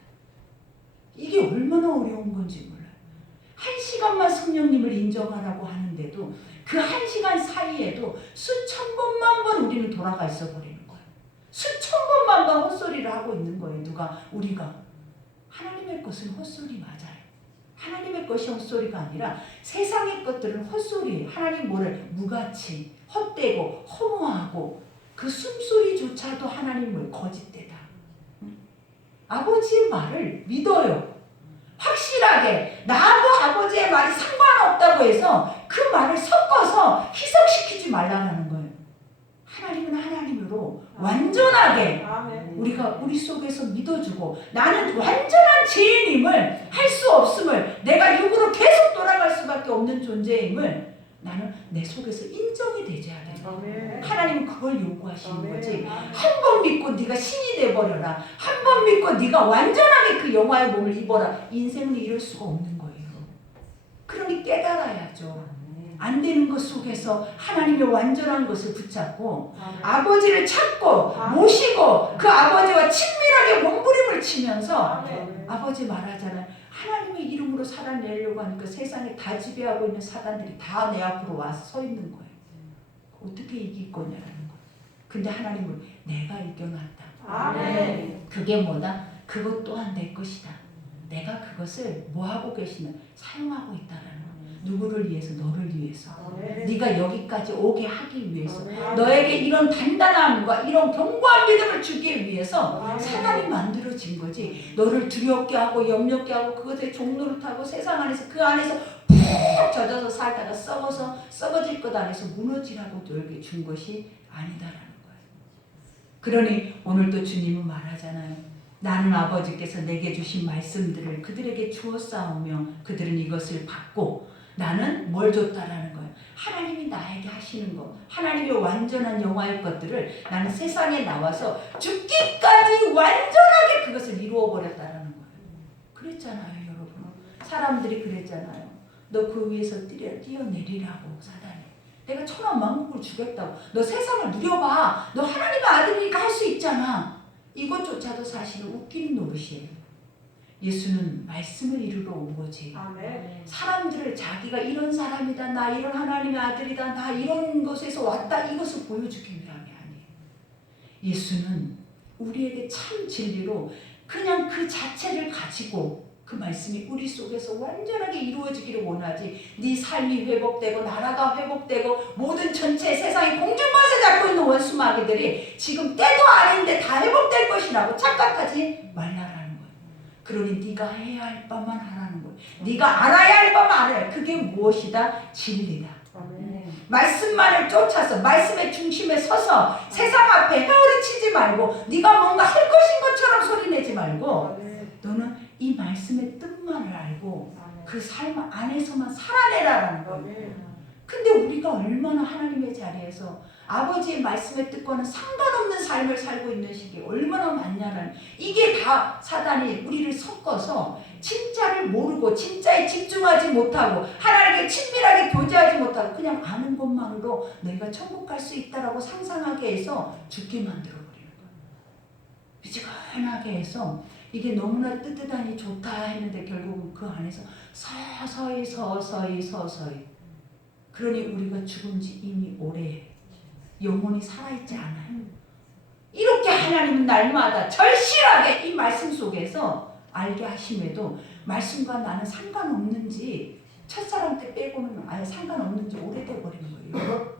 이게 얼마나 어려운 건지 몰라요. 1시간만 성령님을 인정하라고 하는데도 그 1시간 사이에도 수천 번만 번 우리는 돌아가 있어 버리는 거예요. 수천 번만 번 헛소리를 하고 있는 거예요. 우리가 하나님의 것은 헛소리 맞아요. 하나님의 것이 헛소리가 아니라 세상의 것들은 헛소리예요. 하나님 뭐래? 무가치, 헛되고 허무하고 그 숨소리조차도 하나님을 거짓되다. 아버지의 말을 믿어요. 확실하게 나하고 아버지의 말이 상관없다고 해서 그 말을 섞어서 희석시키지 말라는 거예요. 하나님은 하나님으로 완전하게 우리가 우리 속에서 믿어주고 나는 완전한 죄인임을 할 수 없음을 내가 육으로 계속 돌아갈 수밖에 없는 존재임을 나는 내 속에서 인정이 되져야 돼. 하나님은 그걸 요구하시는 거지. 한 번 믿고 네가 신이 돼버려라. 한 번 믿고 네가 완전하게 그 영화의 몸을 입어라. 인생은 이럴 수가 없는 거예요. 그러니 깨달아야죠. 안 되는 것 속에서 하나님의 완전한 것을 붙잡고 아버지를 찾고 모시고 그 아버지와 친밀하게 몸부림을 치면서 아버지 말하잖아요. 하나님의 이름으로 살아내려고 하니까 세상에 다 지배하고 있는 사단들이 다 내 앞으로 와서 서 있는 거예요. 어떻게 이길 거냐라는 거예요. 근데 하나님은 내가 이겨놨다. 아멘. 그게 뭐다? 그것 또한 내 것이다. 내가 그것을 뭐하고 계시면 사용하고 있다라는 거예요. 누구를 위해서? 너를 위해서. 네가 여기까지 오게 하기 위해서. 너에게 이런 단단함과 이런 견고한 믿음을 주기 위해서 사단이 만들어진 거지. 너를 두렵게 하고 염려케 하고 그것에 종노릇하고 세상 안에서 그 안에서 푹 젖어서 살다가 썩어질 것 안에서 무너지라고 너에게 준 것이 아니다라는 거예요. 그러니 오늘도 주님은 말하잖아요. 나는 아버지께서 내게 주신 말씀들을 그들에게 주었사오며 그들은 이것을 받고 나는 뭘 줬다라는 거예요. 하나님이 나에게 하시는 것, 하나님의 완전한 영화의 것들을 나는 세상에 나와서 죽기까지 완전하게 그것을 이루어버렸다라는 거예요. 그랬잖아요, 여러분. 사람들이 그랬잖아요. 너 그 위에서 뛰어내리라고 사단이. 내가 천하만국을 주겠다고. 너 세상을 누려봐. 너 하나님의 아들이니까 할 수 있잖아. 이것조차도 사실은 웃기는 노릇이에요. 예수는 말씀을 이루러 온 거지. 아멘. 사람들을 자기가 이런 사람이다, 나 이런 하나님의 아들이다, 나 이런 곳에서 왔다, 이것을 보여주기 위함이 아니에요. 예수는 우리에게 참 진리로 그냥 그 자체를 가지고 그 말씀이 우리 속에서 완전하게 이루어지기를 원하지. 네 삶이 회복되고 나라가 회복되고 모든 전체 세상이 공중권세 잡고 있는 원수마귀들이 지금 때도 아닌데 다 회복될 것이라고 착각하지 말라라는 거예요. 그러니 네가 해야 할 바만 하라는 거예요. 네가 알아야 할 바만 알아야. 그게 무엇이다? 진리다. 아멘. 말씀만을 쫓아서 말씀의 중심에 서서 세상 앞에 헤어리 치지 말고 네가 뭔가 할 것인 것처럼 소리내지 말고 아멘. 너는 이 말씀의 뜻만을 알고 아멘. 그 삶 안에서만 살아내라라는 거예요. 아멘. 근데 우리가 얼마나 하나님의 자리에서 아버지의 말씀의 뜻과는 상관없는 삶을 살고 있는 시기 얼마나 많냐는, 이게 다 사단이 우리를 섞어서 진짜를 모르고 진짜에 집중하지 못하고 하나님께 친밀하게 교제하지 못하고 그냥 아는 것만으로 너희가 천국 갈 수 있다라고 상상하게 해서 죽게 만들어버리는 거예요. 미지근하게 해서 이게 너무나 뜨뜻하니 좋다 했는데 결국은 그 안에서 서서히 그러니 우리가 죽은 지 이미 오래 영혼이 살아있지 않아요. 이렇게 하나님은 날마다 절실하게 이 말씀 속에서 알게 하심에도 말씀과 나는 상관없는지, 첫사랑 때 빼고는 아예 상관없는지 오래돼 버린 거예요.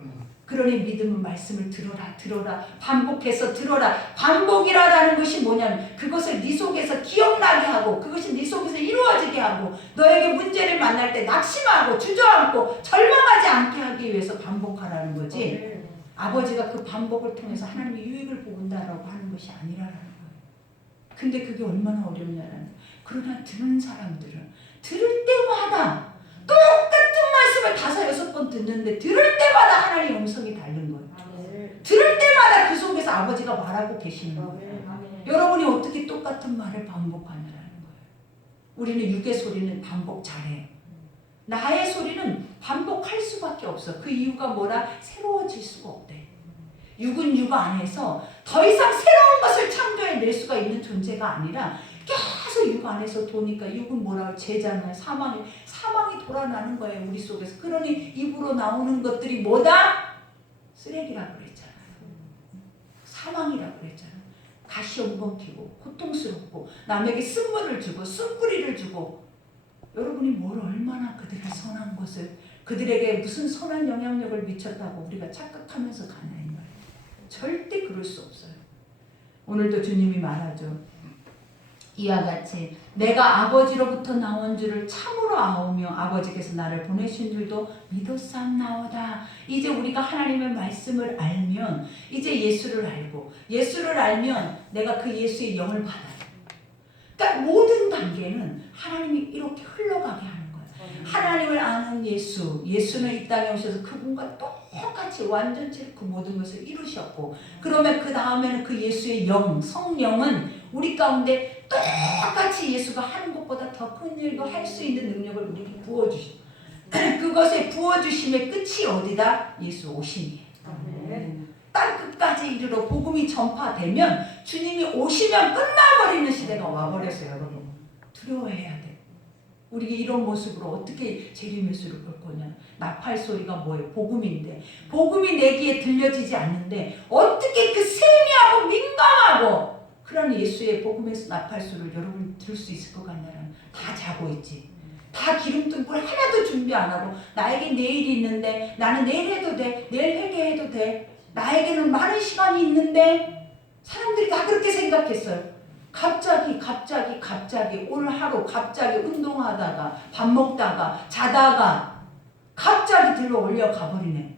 그러니 믿음은 말씀을 들어라 반복해서 들어라. 반복이라는 것이 뭐냐면 그것을 네 속에서 기억나게 하고 그것이 네 속에서 이루어지게 하고 너에게 문제를 만날 때 낙심하고 주저앉고 절망하지 않게 하기 위해서 반복하라는 거지. 아버지가 그 반복을 통해서 하나님의 유익을 본다라고 하는 것이 아니라는 거예요. 근데 그게 얼마나 어렵냐는 거예요. 그러나 듣는 사람들은 들을 때마다 똑같은 말씀을 5-6번 듣는데 들을 때마다 하나님의 음성이 다른 거예요. 들을 때마다 그 속에서 아버지가 말하고 계시는 거예요. 여러분이 어떻게 똑같은 말을 반복하느라는 거예요. 우리는 육의 소리는 반복 잘해요. 나의 소리는 반복할 수밖에 없어. 그 이유가 뭐라? 새로워질 수가 없대. 육은 육 안에서 더 이상 새로운 것을 창조해낼 수가 있는 존재가 아니라 계속 육 안에서 도니까 육은 뭐라고? 죄잖아요. 사망이 돌아나는 거예요. 우리 속에서. 그러니 입으로 나오는 것들이 뭐다? 쓰레기라고 그랬잖아요. 사망이라고 그랬잖아요. 가시 엉겅퀴고 고통스럽고 남에게 쓴물을 주고 쓴뿌리를 주고, 여러분이 뭘 얼마나 그들의 선한 것을, 그들에게 무슨 선한 영향력을 미쳤다고 우리가 착각하면서 가나 이 말이에요. 절대 그럴 수 없어요. 오늘도 주님이 말하죠. 이와 같이 내가 아버지로부터 나온 줄을 참으로 아오며 아버지께서 나를 보내신 줄도 믿었사옵나이다. 이제 우리가 하나님의 말씀을 알면 이제 예수를 알고 예수를 알면 내가 그 예수의 영을 받아요. 그러니까 모든 단계는 하나님이 이렇게 흘러가게 하는 거예요. 하나님을 아는 예수는 이 땅에 오셔서 그분과 똑같이 완전체로 그 모든 것을 이루셨고, 그러면 그 다음에는 그 예수의 영, 성령은 우리 가운데 똑같이 예수가 하는 것보다 더 큰 일도 할 수 있는 능력을 우리에게 부어주시고, 그것의 부어주심의 끝이 어디다? 예수 오심이에요. 땅 끝까지 이르러 복음이 전파되면 주님이 오시면 끝나버리는 시대가 와버렸어요. 여러분 두려워해야 돼. 우리가 이런 모습으로 어떻게 재림예수를 볼 거냐. 나팔 소리가 뭐예요? 복음인데 복음이 내 귀에 들려지지 않는데 어떻게 그 세미하고 민감하고 그런 예수의 복음에서 나팔 소리를 여러분 들을 수 있을 것 같냐면 다 자고 있지. 다 기름등불 하나도 준비 안 하고 나에게 내일이 있는데 나는 내일 해도 돼. 내일 회개해도 돼. 나에게는 많은 시간이 있는데 사람들이 다 그렇게 생각했어요. 갑자기 오늘 하루 갑자기 운동하다가 밥 먹다가 자다가 갑자기 들러 올려가 버리네.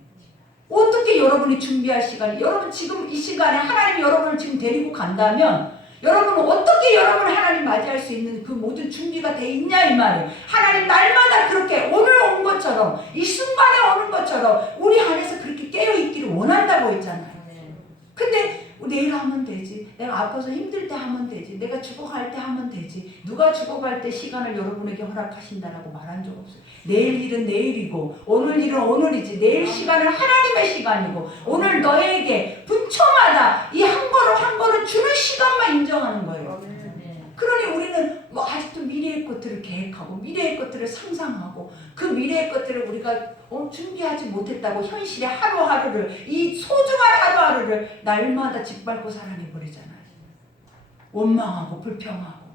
어떻게 여러분이 준비할 시간이, 여러분 지금 이 시간에 하나님이 여러분을 지금 데리고 간다면 여러분은 어떻게 여러분을 하나님 맞이할 수 있는 그 모든 준비가 돼 있냐 이 말이에요. 하나님 날마다 그렇게 오늘 온 것처럼 이 순간에 오는 것처럼 우리 안에서 그렇게 깨어있기를 원한다고 했잖아요. 근데 내일 하면 되지. 내가 아파서 힘들 때 하면 되지. 내가 죽어갈 때 하면 되지. 누가 죽어갈 때 시간을 여러분에게 허락하신다라고 말한 적 없어요. 내일 일은 내일이고 오늘 일은 오늘이지. 내일 시간은 하나님의 시간이고 오늘 너에게 분초마다 이 한 걸음 한 걸음 주는 시간만 인정하는 거예요. 그러니 우리는 뭐 아직도 미래의 것들을 계획하고 미래의 것들을 상상하고 그 미래의 것들을 우리가 준비하지 못했다고 현실의 하루하루를 이 소중한 하루하루를 날마다 짓밟고 살아내버리잖아요. 원망하고 불평하고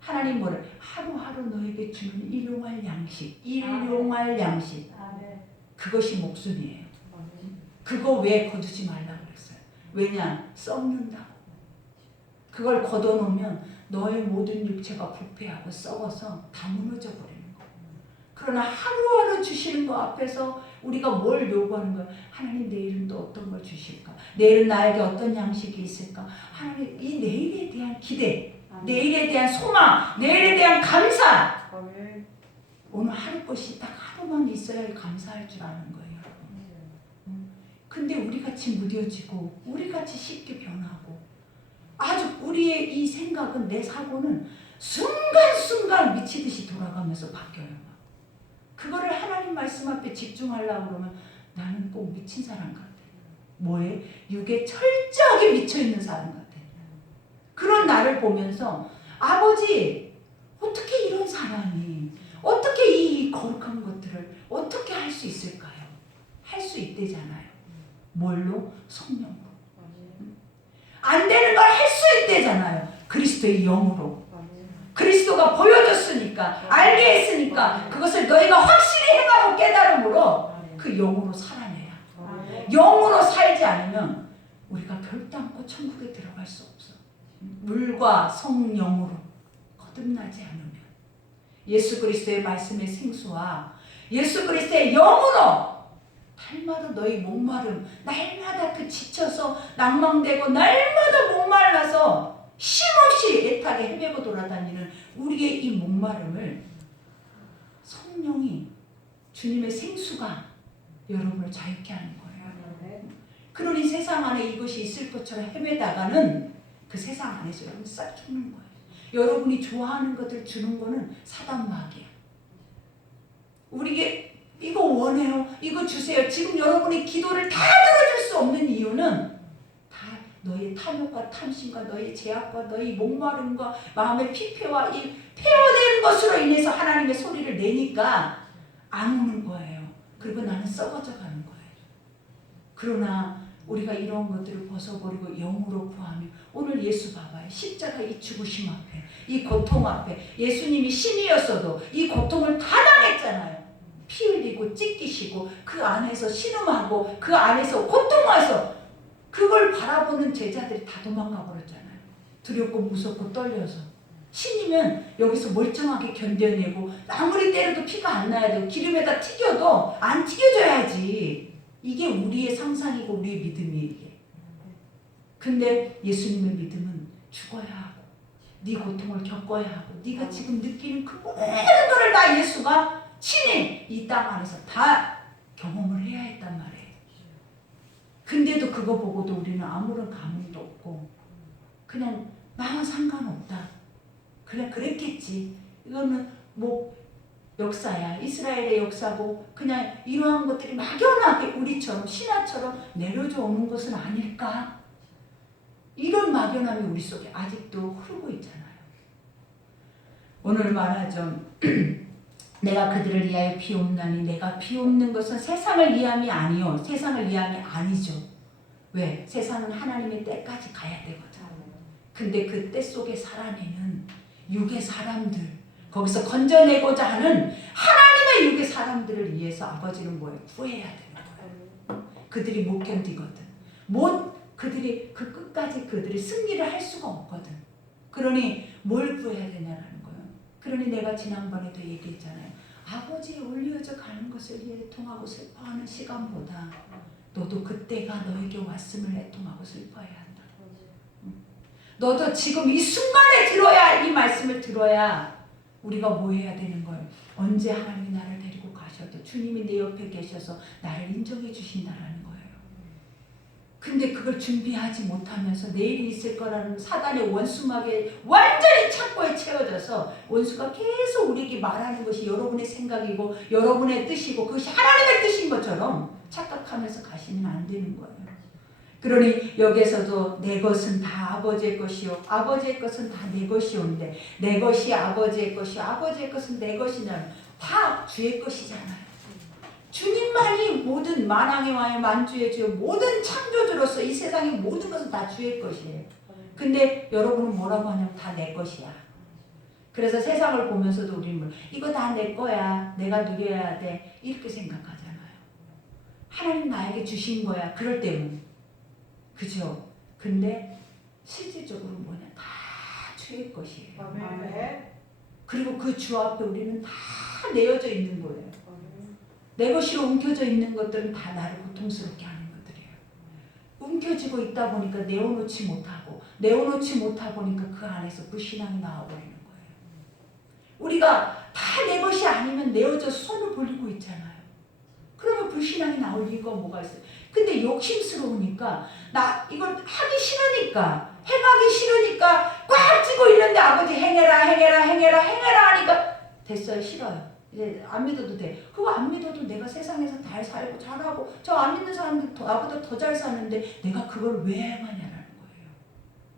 하나님 뭐를 하루하루 너에게 주는 일용할 양식 일용할 양식 그것이 목숨이에요. 그거 왜 거두지 말라고 그랬어요? 왜냐? 썩는다고. 그걸 걷어놓으면 너의 모든 육체가 부패하고 썩어서 다 무너져 버리는 거예요. 그러나 하루하루 주시는 거 앞에서 우리가 뭘 요구하는 거예요? 하나님 내일은 또 어떤 걸 주실까? 내일은 나에게 어떤 양식이 있을까? 하나님 이 내일에 대한 기대, 내일에 대한 소망, 내일에 대한 감사. 오늘 하루 것이 딱 하루만 있어야 감사할 줄 아는 거예요. 근데 우리같이 무뎌지고 우리같이 쉽게 변하고 아주 우리의 이 생각은 내 사고는 순간순간 미치듯이 돌아가면서 바뀌어요. 그거를 하나님 말씀 앞에 집중하려고 그러면 나는 꼭 미친 사람 같아. 뭐에? 육에 철저하게 미쳐있는 사람 같아. 그런 나를 보면서 아버지 어떻게 이런 사람이 어떻게 이 거룩한 것들을 어떻게 할 수 있을까요? 할 수 있대잖아요. 뭘로? 성령으로. 안 되는 걸 할 수 있대잖아요. 그리스도의 영으로. 그리스도가 보여줬으니까 알게 했으니까 그것을 너희가 확실히 행하고 깨달음으로 그 영으로 살아내라. 영으로 살지 않으면 우리가 결단코 천국에 들어갈 수 없어. 물과 성령으로 거듭나지 않으면 예수 그리스도의 말씀의 생수와 예수 그리스도의 영으로 날마다 너희 목마름, 날마다 그 지쳐서 낭망되고 날마다 목말라서 쉼없이 애타게 헤매고 돌아다니는 우리의 이 목마름을 성령이 주님의 생수가 여러분을 자유케 하는 거예요. 그러니 세상 안에 이것이 있을 것처럼 헤매다가는 그 세상 안에서 여러분 싹 죽는 거예요. 여러분이 좋아하는 것들 주는 거는 사단마귀야. 우리에게 이거 원해요. 이거 주세요. 지금 여러분이 기도를 다 들어줄 수 없는 이유는 다 너의 탐욕과 탐심과 너의 죄악과 너의 목마름과 마음의 피폐와 이 폐허된 것으로 인해서 하나님의 소리를 내니까 안 오는 거예요. 그리고 나는 썩어져 가는 거예요. 그러나 우리가 이런 것들을 벗어버리고 영으로 구하며 오늘 예수 봐봐요. 십자가 이 죽으심 앞에 이 고통 앞에 예수님이 신이었어도 이 고통을 다 당했잖아요. 피 흘리고 찢기시고 그 안에서 신음하고 그 안에서 고통해서 그걸 바라보는 제자들이 다 도망가 버렸잖아요. 두렵고 무섭고 떨려서. 신이면 여기서 멀쩡하게 견뎌내고 아무리 때려도 피가 안 나야 되고 기름에다 튀겨도 안 튀겨져야지. 이게 우리의 상상이고 우리의 믿음이에요. 근데 예수님의 믿음은 죽어야 하고 네 고통을 겪어야 하고 네가 지금 느끼는 그 모든 것을 다 예수가 친히 이 땅 안에서 다 경험을 해야 했단 말이에요. 근데도 그거 보고도 우리는 아무런 감흥도 없고 그냥 나와 상관없다. 그냥 그랬겠지. 이거는 뭐 역사야. 이스라엘의 역사고 그냥 이러한 것들이 막연하게 우리처럼 신화처럼 내려져 오는 것은 아닐까? 이런 막연함이 우리 속에 아직도 흐르고 있잖아요. 오늘 말하죠. 내가 그들을 위하여 비옵나니 내가 비옵는 것은 세상을 위함이 아니요 세상을 위함이 아니죠. 왜? 세상은 하나님의 때까지 가야 되거든. 근데 그 때 속에 살아내는 육의 사람들 거기서 건져내고자 하는 하나님의 육의 사람들을 위해서 아버지는 뭐예요? 구해야 되는 거예요. 그들이 못 견디거든. 그들이 그 끝까지 그들이 승리를 할 수가 없거든. 그러니 뭘 구해야 되냐라는 거예요. 그러니 내가 지난번에도 얘기했잖아요. 아버지의 올려져 가는 것을 애통하고 슬퍼하는 시간보다 너도 그때가 너에게 왔음을 애통하고 슬퍼해야 한다. 너도 지금 이 순간에 들어야 이 말씀을 들어야 우리가 뭐 해야 되는 거예요. 언제 하나님이 나를 데리고 가셔도 주님이 내 옆에 계셔서 나를 인정해 주신다라는 거예요. 근데 그걸 준비하지 못하면서 내일이 있을 거라는 사단의 원수막에 완전히 착고에 채워져서 원수가 계속 우리에게 말하는 것이 여러분의 생각이고 여러분의 뜻이고 그것이 하나님의 뜻인 것처럼 착각하면서 가시면 안 되는 거예요. 그러니 여기에서도 내 것은 다 아버지의 것이요 아버지의 것은 다 내 것이오는데 내 것이 아버지의 것이요 아버지의 것은 내 것이냐면 다 주의 것이잖아요. 주님만이 모든 만왕의 왕의 만주의 주요 모든 창조주로서 이 세상의 모든 것은 다 주의 것이에요. 근데 여러분은 뭐라고 하냐면 다 내 것이야. 그래서 세상을 보면서도 우리는 이거 다 내 거야. 내가 누려야 돼. 이렇게 생각하잖아요. 하나님 나에게 주신 거야. 그럴 때는. 그죠? 근데 실질적으로 뭐냐? 다 주의 것이에요. 아멘. 그리고 그 주 앞에 우리는 다 내어져 있는 거예요. 내 것으로 움켜져 있는 것들은 다 나를 고통스럽게 하는 것들이에요. 움켜쥐고 있다 보니까 내어놓지 못하고 내어놓지 못하다 보니까 그 안에서 불신앙이 나와버리는 거예요. 우리가 다 내 것이 아니면 내어져 손을 벌리고 있잖아요. 그러면 불신앙이 나올 이유가 뭐가 있어요? 근데 욕심스러우니까 나 이걸 하기 싫으니까 행하기 싫으니까 꽉 쥐고 있는데 아버지 행해라 행해라 행해라 행해라 하니까 됐어요. 싫어요. 이제 안 믿어도 돼. 그거 안 믿어도 내가 세상에서 잘 살고 잘하고 저 안 믿는 사람들 나보다 더 잘 사는데 내가 그걸 왜 행하냐라는 거예요.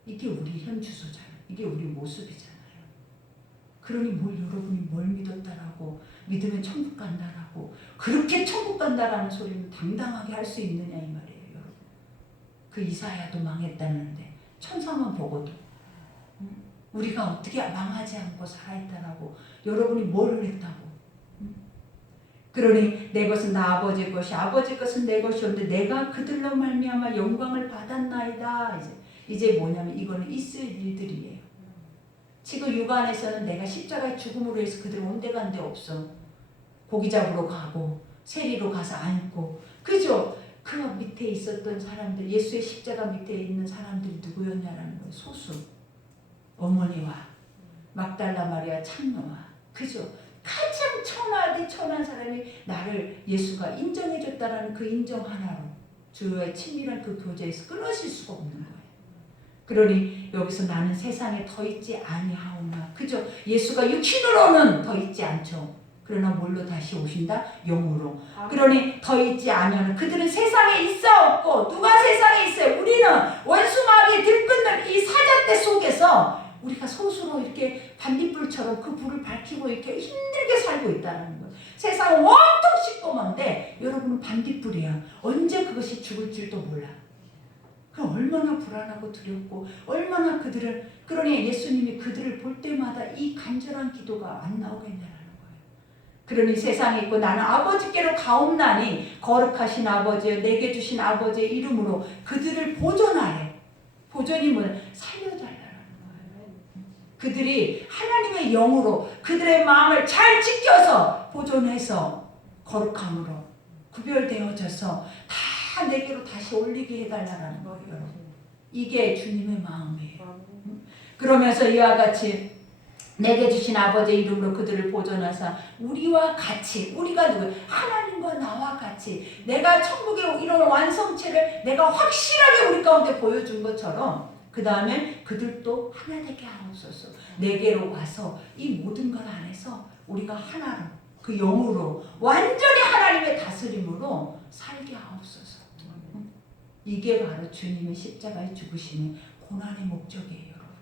이게 우리 현주소잖아요. 이게 우리 모습이잖아요. 그러니 여러분이 뭘 믿었다라고 믿으면 천국 간다라고 그렇게 천국 간다라는 소리는 당당하게 할 수 있느냐 이 말이에요. 여러분. 그 이사야도 망했다는데 천사만 보고도 우리가 어떻게 망하지 않고 살아있다라고 여러분이 뭘 했다고. 그러니 내 것은 나 아버지의 것이 아버지 것은 내 것이었는데 내가 그들로 말미암아 영광을 받았나이다. 이제 뭐냐면 이거는 있을 일들이에요. 지금 육안에서는 내가 십자가의 죽음으로 해서 그들 온데간데 없어. 고기 잡으러 가고 세리로 가서 앉고 그죠? 그 밑에 있었던 사람들 예수의 십자가 밑에 있는 사람들이 누구였냐라는 거예요. 소수. 어머니와 막달라 마리아 창녀와 그죠? 가장 천하디 천한 사람이 나를 예수가 인정해줬다라는 그 인정 하나로 주의 친밀한 그 교제에서 끊어질 수가 없는 거예요. 그러니 여기서 나는 세상에 더 있지 아니하오나 그죠? 예수가 육신으로는 더 있지 않죠. 그러나 뭘로 다시 오신다? 영으로. 그러니 더 있지 아니하오나 그들은 세상에 있어 없고 누가 세상에 있어요? 우리는 원수마귀 들끓는 이 사자떼 속에서 우리가 소수로 이렇게 반딧불처럼 그 불을 밝히고 이렇게 힘들게 살고 있다는 거예요. 세상은 온통 시꺼먼데 여러분은 반딧불이야. 언제 그것이 죽을 줄도 몰라. 그 얼마나 불안하고 두렵고 얼마나 그들을 그러니 예수님이 그들을 볼 때마다 이 간절한 기도가 안 나오겠냐라는 거예요. 그러니 세상에 있고 나는 아버지께로 가옵나니 거룩하신 아버지여 내게 주신 아버지의 이름으로 그들을 보존하래. 보존이 뭐냐? 살려달라는 거예요. 그들이 하나님의 영으로 그들의 마음을 잘 지켜서 보존해서 거룩함으로 구별되어져서 다 내게로 다시 올리게 해달라는 거예요. 이게 주님의 마음이에요. 그러면서 이와 같이 내게 주신 아버지의 이름으로 그들을 보존하사 우리와 같이 우리가 누구예요? 하나님과 나와 같이 내가 천국의 이런 완성체를 내가 확실하게 우리 가운데 보여준 것처럼 그 다음에 그들도 하나 되게 하옵소서. 내게로 와서 이 모든 것 안에서 우리가 하나로 그 영으로 완전히 하나님의 다스림으로 살게 하옵소서. 이게 바로 주님의 십자가의 죽으심의 고난의 목적이에요. 여러분.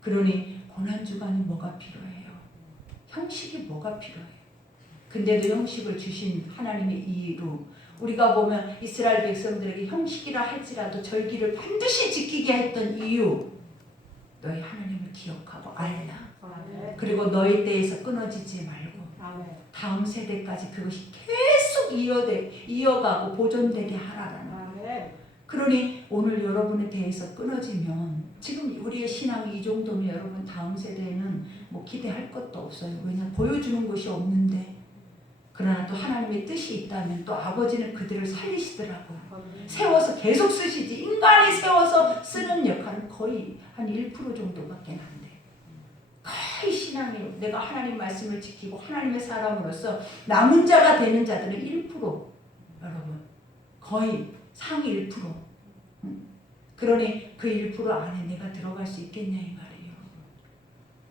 그러니 고난주간에 뭐가 필요해요? 형식이 뭐가 필요해요? 근데도 형식을 주신 하나님의 이로 우리가 보면 이스라엘 백성들에게 형식이라 할지라도 절기를 반드시 지키게 했던 이유 너희 하나님을 기억하고 알라. 그리고 너희 때에서 끊어지지 말고 다음 세대까지 그것이 계속 이어가고 보존되게 하라라는 거예요. 그러니 오늘 여러분에 대해서 끊어지면 지금 우리의 신앙이 이 정도면 여러분 다음 세대에는 뭐 기대할 것도 없어요. 왜냐하면 보여주는 것이 없는데 그러나 또 하나님의 뜻이 있다면 또 아버지는 그들을 살리시더라고요. 세워서 계속 쓰시지. 인간이 세워서 쓰는 역할은 거의 한 1% 정도밖에 안 돼. 거의 신앙이 내가 하나님 말씀을 지키고 하나님의 사람으로서 남은 자가 되는 자들은 1% 여러분 거의 상위 1%. 그러니 그 1% 안에 내가 들어갈 수 있겠냐 이 말이에요.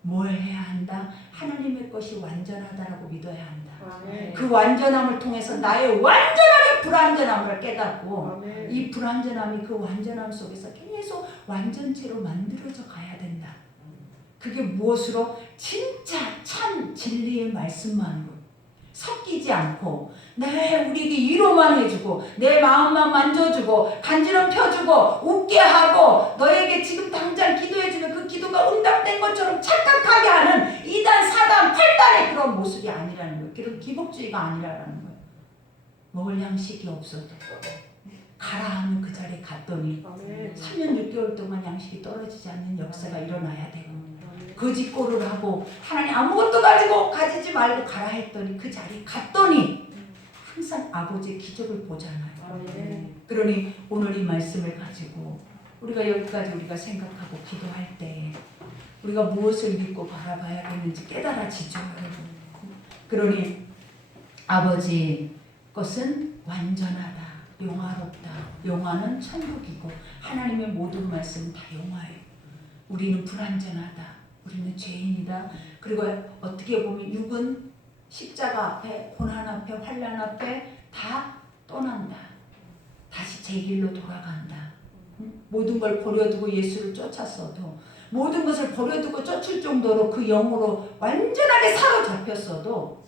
뭘 해야 한다? 하나님의 것이 완전하다라고 믿어야 한다. 아멘. 그 완전함을 통해서 나의 완전하게 불완전함을 깨닫고 아멘. 이 불완전함이 그 완전함 속에서 계속 완전체로 만들어져 가야 된다. 그게 무엇으로? 진짜 참 진리의 말씀만으로 섞이지 않고 우리에게 위로만 해주고 내 마음만 만져주고 간지럼 펴주고 웃게 하고 너에게 지금 당장 기도해주면 그 기도가 응답된 것처럼 착각하게 하는 2단, 4단, 8단의 그런 모습이 아니라는 거예요. 그런 기복주의가 아니라는 거예요. 먹을 양식이 없어도 가라 하면 그 자리에 갔더니 아멘. 3년 6개월 동안 양식이 떨어지지 않는 역사가 일어나야 되고 아멘. 거짓골을 하고 하나님 아무것도 가지지 말고 가라 했더니 그 자리에 갔더니 항상 아버지의 기적을 보잖아요. 아멘. 그러니 오늘 이 말씀을 가지고 우리가 여기까지 우리가 생각하고 기도할 때 우리가 무엇을 믿고 바라봐야겠는지 깨달아지죠. 그러니 아버지 것은 완전하다, 영화롭다. 영화는 천국이고 하나님의 모든 말씀은 다 영화예요. 우리는 불완전하다. 우리는 죄인이다. 그리고 어떻게 보면 육은 십자가 앞에, 고난 앞에, 환난 앞에 다 떠난다. 다시 제 길로 돌아간다. 모든 걸 버려두고 예수를 쫓았어도 모든 것을 버려두고 쫓을 정도로 그 영으로 완전하게 사로잡혔어도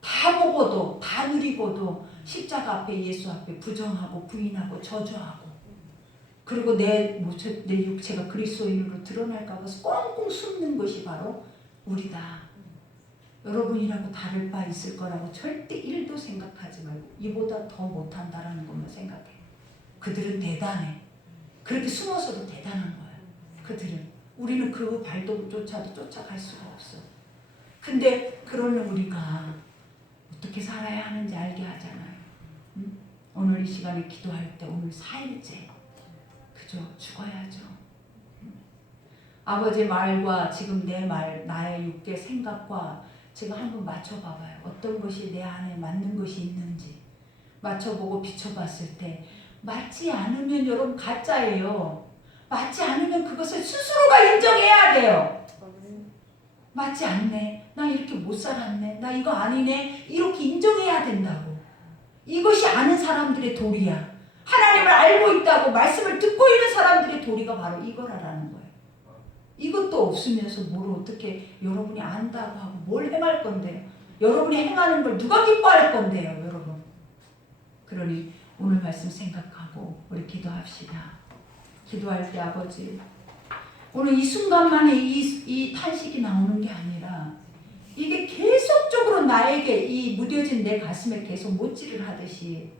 다 보고도 다 누리고도 십자가 앞에 예수 앞에 부정하고 부인하고 저주하고 그리고 내 육체가 그리스도인으로 드러날까 봐서 꽁꽁 숨는 것이 바로 우리다. 여러분이라고 다를 바 있을 거라고 절대 1도 생각하지 말고 이보다 더 못한다라는 것만 생각해. 그들은 대단해. 그렇게 숨어서도 대단한 거야. 그들은. 우리는 그 발도조차도 쫓아갈 수가 없어. 근데 그러는 우리가 어떻게 살아야 하는지 알게 하잖아요. 응? 오늘 이 시간에 기도할 때 오늘 4일째 그죠? 죽어야죠. 아버지의 말과 지금 내 말, 나의 육계 생각과 제가 한번 맞춰봐봐요. 어떤 것이 내 안에 맞는 것이 있는지 맞춰보고 비춰봤을 때 맞지 않으면 여러분 가짜예요. 맞지 않으면 그것을 스스로가 인정해야 돼요. 맞지 않네. 나 이렇게 못 살았네. 나 이거 아니네. 이렇게 인정해야 된다고. 이것이 아는 사람들의 도리야. 하나님을 알고 있다고 말씀을 듣고 있는 사람들의 도리가 바로 이거라는 거예요. 이것도 없으면서 뭘 어떻게 여러분이 안다고 하고 뭘 행할 건데요. 여러분이 행하는 걸 누가 기뻐할 건데요, 여러분. 그러니 오늘 말씀 생각하고 우리 기도합시다. 기도할 때 아버지 오늘 이 순간만에 이 탄식이 나오는 게 아니라 이게 계속적으로 나에게 이 무뎌진 내 가슴에 계속 못질을 하듯이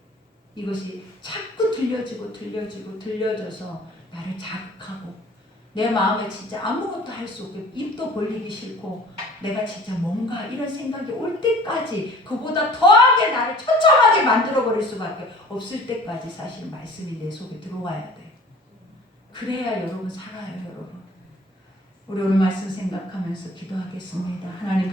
이것이 자꾸 들려져서 나를 자극하고 내 마음에 진짜 아무것도 할 수 없게 입도 벌리기 싫고 내가 진짜 뭔가 이런 생각이 올 때까지 그보다 더하게 나를 처참하게 만들어버릴 수밖에 없을 때까지 사실 말씀이 내 속에 들어와야 돼. 그래야 여러분 살아요, 여러분. 우리 오늘 말씀 생각하면서 기도하겠습니다. 하나님